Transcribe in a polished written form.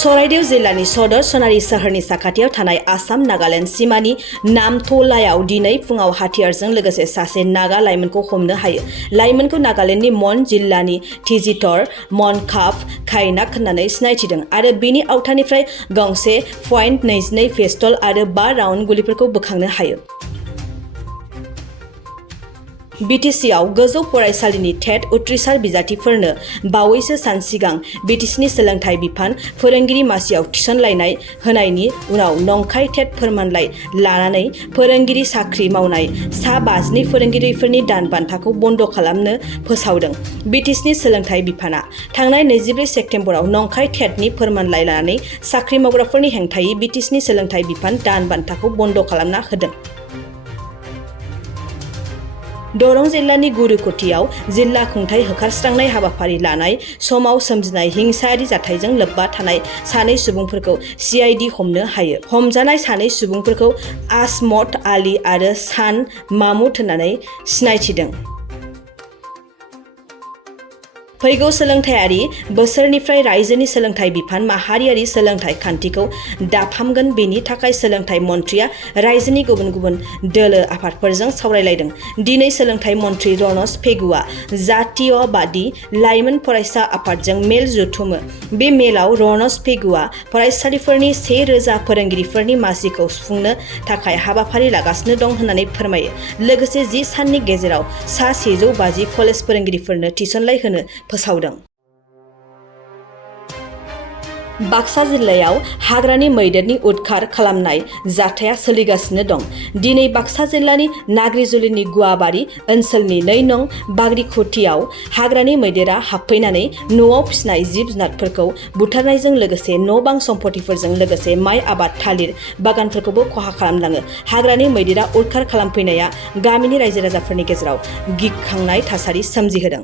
चराइदेव जिल्लानि सदर सनारि सोहोरनि साखाथियाव थानाय आसाम नागालेण्ड सिमानि नामथलायाव दिनै फुङाव हाथियारजों लोगोसे सासे नागा लाइमोनखौ हमनो हायो। लाइमोनखौ नागालेण्डनि मन जिल्लानि थिजिटर मनखाफ खाइनाक होननानै सिनायथिदों आरो बिनि आवथानिफ्राय गंसे .22 पिस्तल आरो 5 राउन्ड गुलिफोरखौ बोखांनो हायो। बिटिसिआव गोजौ फरायसालिनि टेट उथ्रिसार बिजाथिफोरनो बावैसो सान सिगां बिटिसिनि सोलोंथाइ बिफान फोरोंगिरि मासियाव थिसनलायनाय होनायनि उनाव नंखाय टेट फोरमानलाइ लानानै फोरोंगिरि साख्रि मावनाय सा 52 फोरोंगिरिफोरनि दान बान्थाखौ बन्द खालामनो फोसावदों। बिटिसिनि सोलोंथाइ बिफाना थांनाय 24 सेप्तेम्बराव नंखाय टेटनि फोरमानलाइ लानानै साख्रि मावग्राफोरनि हेंथायै बिटिसिनि सोलोंथाइ बिफान दान बान्थाखौ बन्द खालामना होदों। दरं जिल्लानि गुरुखथियाव जिल्ला खुंथाइ होखारस्रांनाय हाबाफारि लानाय समाव सोमजिनाय हिंसायारि जाथायजों लोब्बा थानाय सानै सुबुंफोरखौ CID हमनो हायो। हमजानाय सानै सुबुंफोरखौ आजमत आली आरो सान मामुद होननानै सिनायथिदों। फैगौ सोलोंथायारि बोसोरनिफ्राय रायजोनि सोलोंथाइ बिफान माहारियारि सोलोंथाइ खान्थिखौ दाफामगोन। बेनि थाखाय सोलोंथाइ मन्थ्रिया रायजोनि गुबुन गुबुन दोलो आफादफोरजों सावरायलायदों। दिनै सोलोंथाइ मन्थ्रि रनज पेगुआ जातीयबादी लाइमोन फरायसा आफादजों मेल जथुमो। बे मेलाव रनज पेगुआ फरायसालिफोरनि 1000 फोरोंगिरिफोरनि मासिखौ सुफुंनो थाखाय हाबाफारि लागासिनो दं होननानै फोरमायो। लोगोसे 10 साननि गेजेराव सा 150 कलेज फोरोंगिरिफोरनो थिसनलाइ होनो फोसावदों। बाक्सा जिल्लायाव हाग्रानि मैदेरनि उदखार खालामनाय जाथाया सोलिगासिनो दं। दिनै बाक्सा जिल्लानि नाग्रिजुलिनि गुवाबारि ओनसोलनि 2 नं बाग्रिखुथियाव हाग्रानि मैदेरा हाबफैनानै न'आव फिसिनाय जिब जुनारफोरखौ बुथारनायजों लोगोसे न'-बां सम्पथिफोरजों लोगोसे माइ आबाद थालिर बागानफोरखौबो खहा खालामलाङो। हाग्रानि मैदेरा उदखार खालामफैनाया गामिनि रायजो राजाफोरनि गेजेराव गिखांनाय थासारि सोमजिहोदों।